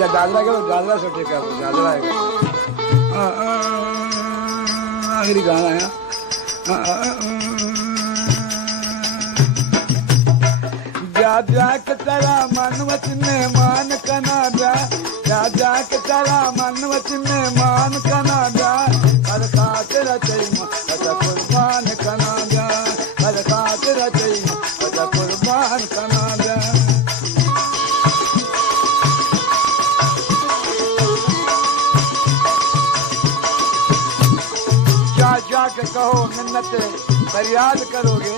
या दादरा करो, दादरा सोचे क्या दादरा है आखिरी गाना है। जा के तेरा मन वच में मान कना जा के तेरा मन वच में मान कना जा हर खातिर चाहिए अच्छा कुर्बान कना जा हर खातिर चाहिए अच्छा कुर्बान कना जा। जाके कहो मिन्नत फरियाद करोगे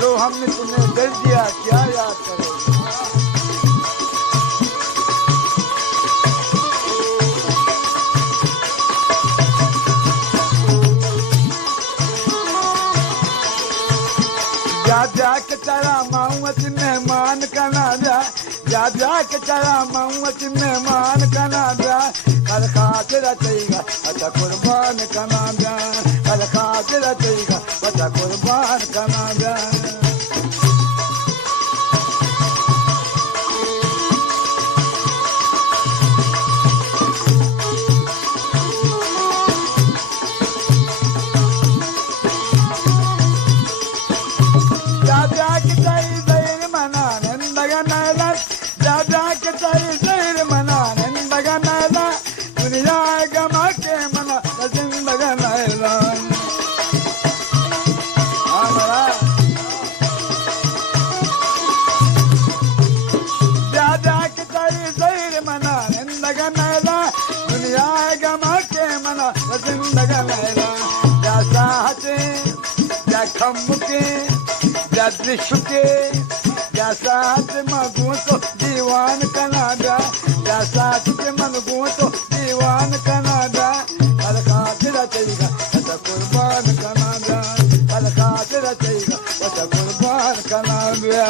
जो हमने तुम्हें दर्द दिया क्या याद करोगे। जा के तेरा माऊत मेहमान कना जा के तेरा माऊत मेहमान कना जा हर खातिर चाहिए अच्छा कुर्बान कना जा हर खातिर चाहिए अच्छा कुर्बान कना जा। दृश्य जैसा मगू तो दीवान कनाडा जैसा मगू तो दीवान कनाडा हर खातिर चाहिए अच्छा कुर्बान कनाडा हर खातिर चाहिए अच्छा कुर्बान कनाडा।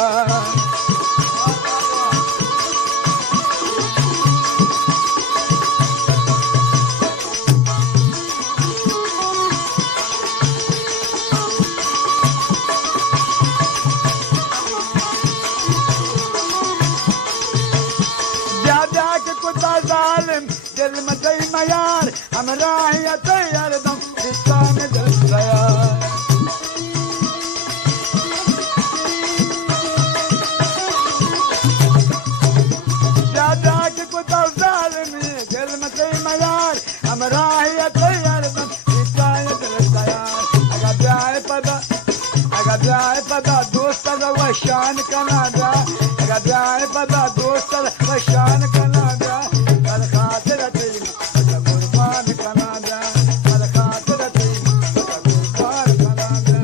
दिल मचई मयार हमरा हिया तैयार दम रिश्ता में दिल गया जा के कुता जालिम दिल मचई मयार हमरा हिया तैयार दम रिश्ता में दिल गया। अगर जाए पता दोस्त का शान कना जा अगर जाए पता दोस्त का शान कना जा हर खातिर चाहिए अच्छा कुर्बान कना जा हर खातिर चाहिए अच्छा कुर्बान कना जा।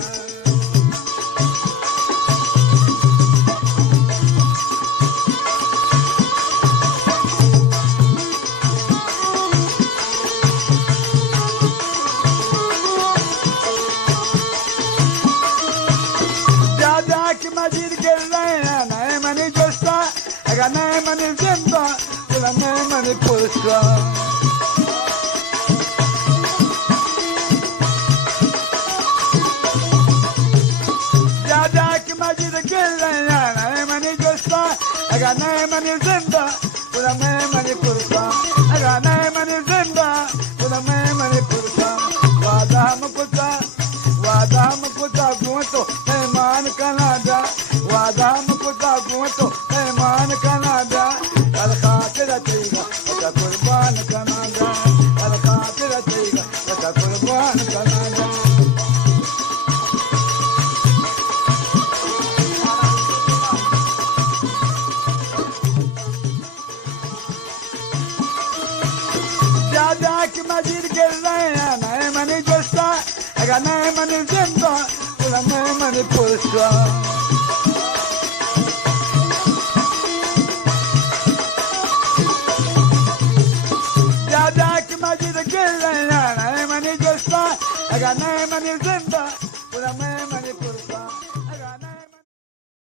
जा के मजीद गिर रहे हैं नए मनी जोस्ता अगर नए मनी जिंदा नए मनी पुरुषा जा के मजीद गिर रहे हैं नए मनी जोस्ता अगर नए मनी जिंदा पूरा नए मनी पुरुषा अगर नए मनी जिंदा पूरा नए मनी पुरुषा वादा हम कुछ गुण तो मेहमान कनाडा वादा हम कुछ गुण तो मेहमान कनाडा हर खातिर चाहिए अच्छा कुर्बान कनाडा हर खातिर चाहिए अच्छा कुर्बान कनाडा। जा के मजीद गिर रहे हैं नए मनी जोस्ता अगर नए मनी जिंदा पूरा नए मनी पुरुषा जा के मजीद गिर रहे हैं I got name and it's in the